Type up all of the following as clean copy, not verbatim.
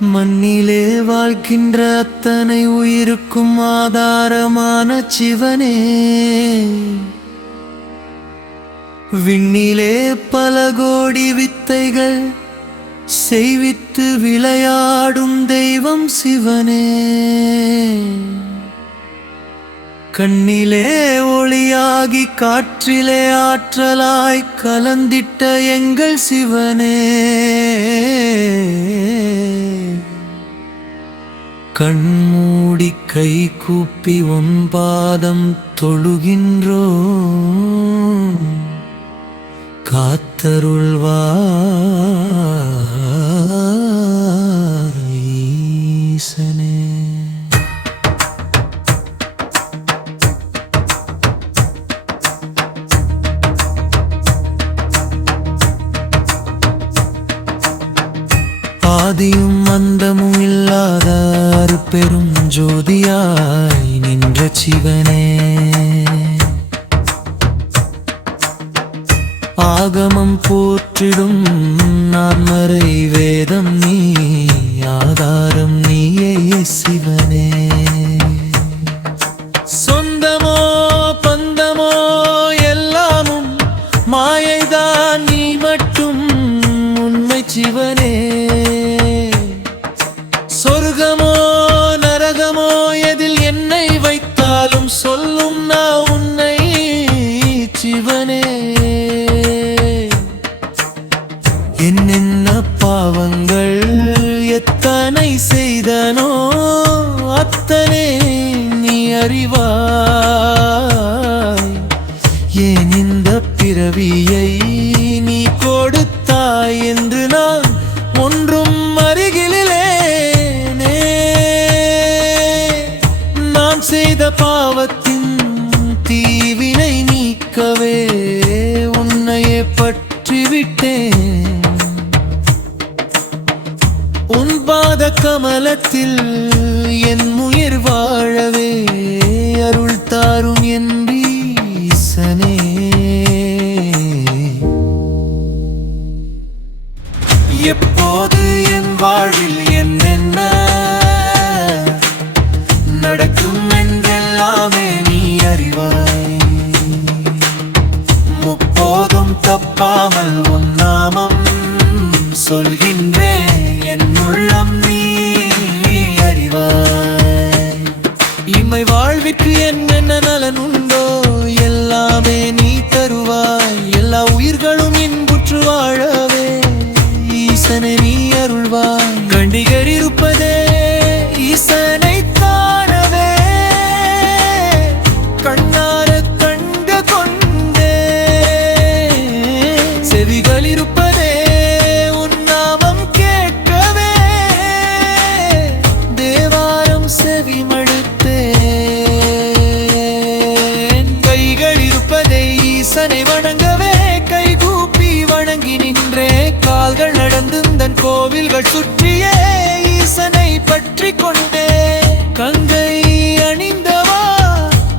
மண்ணிலே வாழ்கின்ற அத்தனை உயிருக்கும் ஆதாரமான சிவனே, விண்ணிலே பல கோடி வித்தைகள் செய்வித்து விளையாடும் தெய்வம் சிவனே, கண்ணிலே ஒளியாகி காற்றிலே ஆற்றலாய் கலந்திட்ட எங்கள் சிவனே, கண்மூடி கை கூப்பி உன் பாதம் தொழுகின்றோம், காத்தருள்வார் ஈசனே. ஆதியும் அந்தமும் இல்லாத அருட்பெரும் ஜோதியாய் நின்ற சிவனே, ஆகமம் போற்றிடும் நான்மறை வேதம் நீ, ஆதாரம் நீயே சிவனே. சொந்தமோ பந்தமோ எல்லாமும் மாயைதான், நீ மட்டும் உண்மை சிவனே. சொர்க்கமோ நரகமோ எதில் என்னை வைத்தாலும் சொல்லும் நான் உன்னை சிவனே. என்னென்ன பாவங்கள் எத்தனை செய்தனோ அத்தனை நீ அறிவாய். ஏன் இந்த பிறவியை நீ கொடுத்தாய் என்று நான் ஒன்றும் அருகிலேனே. நான் செய்த பாவத்தின் தீவினை நீக்கவே உன்னையே பற்றிவிட்டேன். உன் பாத கமலத்தில் என் உயிர் வாழவே அருள் தாரும் என் ஈசனே. எப்போது என் வாழ்வில் என்னென்ன நடக்கும் என்றெல்லாமே நீ அறிவாய். முப்போதும் தப்பாமல் உன் நாமம் சொல்கின்றேன், என் உள்ளம் நீ அறிவாய். இம்மை வாழ்விற்கு என்னென்ன நலன் உண்டோ எல்லாமே நீ தருவாய். எல்லா உயிர்களும் இன்புற்று வாழவே ஈசனை நீ அருள்வாய். கண்டிகர் இருப்பதே ஈசனை காணவே, கண்ணார கண்டு கொண்டே. செவிகள் இருப்பதே உன் நாமம் கேட்கவே, தேவாரம் செவி மடுத்தேன். கைகள் இருப்பதே ஈசனை வணங்கவே, கைகூப்பி வணங்கி நின்றே. கால்கள் நடந்துந்தன் கோவில்கள் சுற்றியே ஈசனை பற்றி கொண்டே. கங்கை அணிந்தவா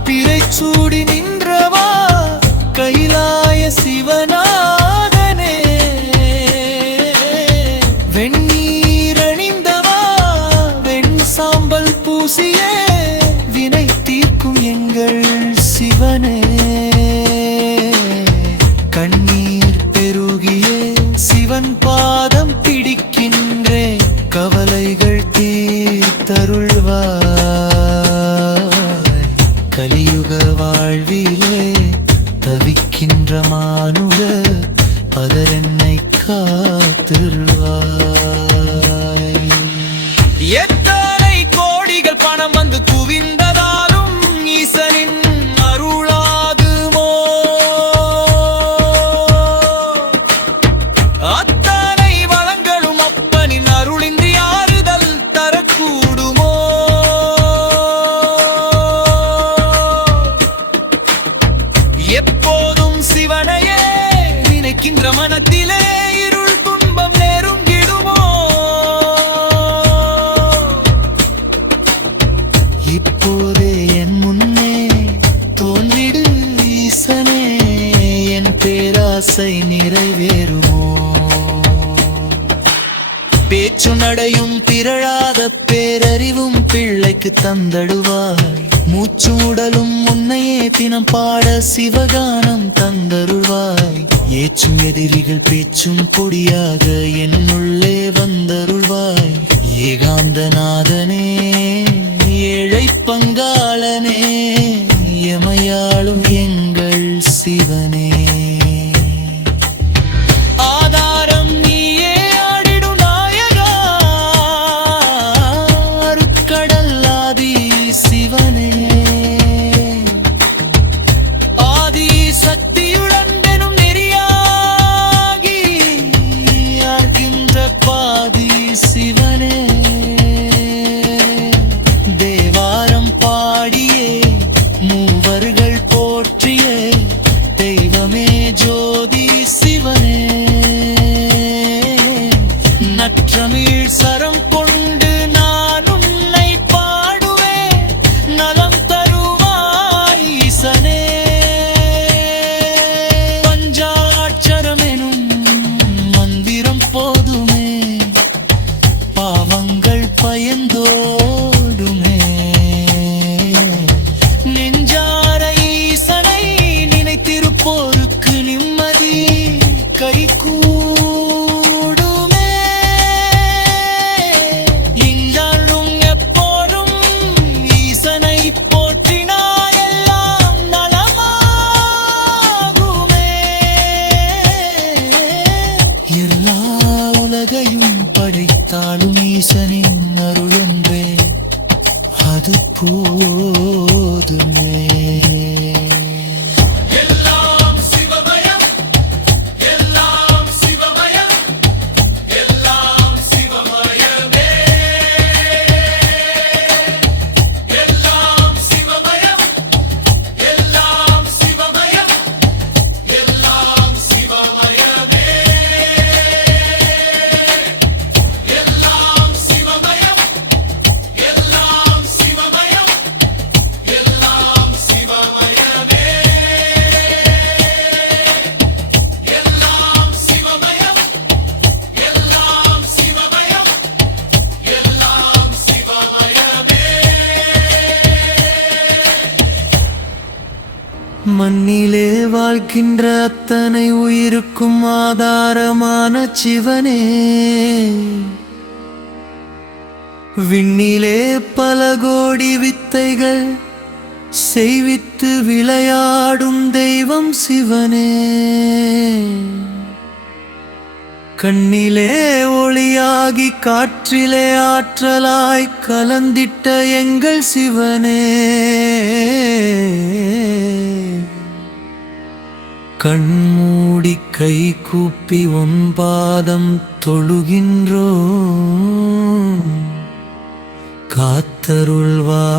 பிறைச்சூடி நின்றவா கைலாய சிவநாதனே. வெண்ணீர் அணிந்தவா வெண் சாம்பல் பூசியே வினை தீர்க்கும் எங்கள் சிவனே. கண்ணீர் பெருகியே சிவன் பாதம் பிடிக்கின்றே, கவலைகள் தீர்த்தருள்வாய். கலியுக வாழ்விலே தவிக்கின்ற மானுட பதரென்னை காத்திருவாய். எத்தனை கோடிகள் பணம் வந்து குவிந்ததாலும் ஈசனின் அருளாகுமோ? அத்தனை பேச்சு நடையும் பிறழாத பேரறிவும் பிள்ளைக்கு தந்தடுவாய் மூச்சு உடலும் உன்னையே தினம் பாட சிவகானம் தந்தருள்வாய் ஏச்சும் எதிரிகள் பேச்சும் பொடியாக என்னுள்ளே வந்தருள்வாய் ஏகாந்தநாதனே ஏழை பங்காளனே எமையாளும் எங்கள் சிவனே ஆதாரம் நீயே ஆடிடும் நாயகா அருட்கடலாதி சிவனே ஆதி சக்தியுடன் எனும் நெறியாகி ஆகின்ற பாதி சிவனே தேவாரம் பாடியே மூவர்கள் போற்றிய தெய்வமே ஜோதி சிவனே நற்றமிழ் சரம் கொண்டு நான் உன்னை பாடுவேன் நலம் தருவாய் ஈசனே பஞ்சாட்சரமெனும் மந்திரம் போதுமே பாவங்கள் பயந்தோடுமே நெஞ்சார ஈசனை நினைத்திருப்போருக்கு நிம்மதி கைகூடுமே இங்காலும் எப்போதும் ஈசனை போற்றினாய் எல்லாம் நலமாகுமே எல்லா உலகையும் படைத்தாலும் ஈசனின் அருளொன்றே அது போதுமே எல்லாம் சிவமயம் எல்லாம் சிவமயம் எல்லாம் சிவமயமே எல்லாம் சிவமயம் எல்லாம் சிவமயம் எல்லாம் சிவமயமே எல்லாம் சிவமயம் எல்லாம் சிவமயம் எல்லாம் சிவமயமே எல்லாம் சிவமயம் எல்லாம் சிவமயம் எல்லாம் சிவமயமே மண்ணிலே வாழ்கின்ற அத்தனை உயிருக்கும் ஆதாரமான சிவனே விண்ணிலே பல கோடி வித்தைகள் செய்வித்து விளையாடும் தெய்வம் சிவனே கண்ணிலே ஒளியாகி காற்றிலே ஆற்றலாய் கலந்திட்ட எங்கள் சிவனே கண்மூடி கை கூப்பி உன் பாதம் தொழுகின்றோம் காத்தருள்வாய்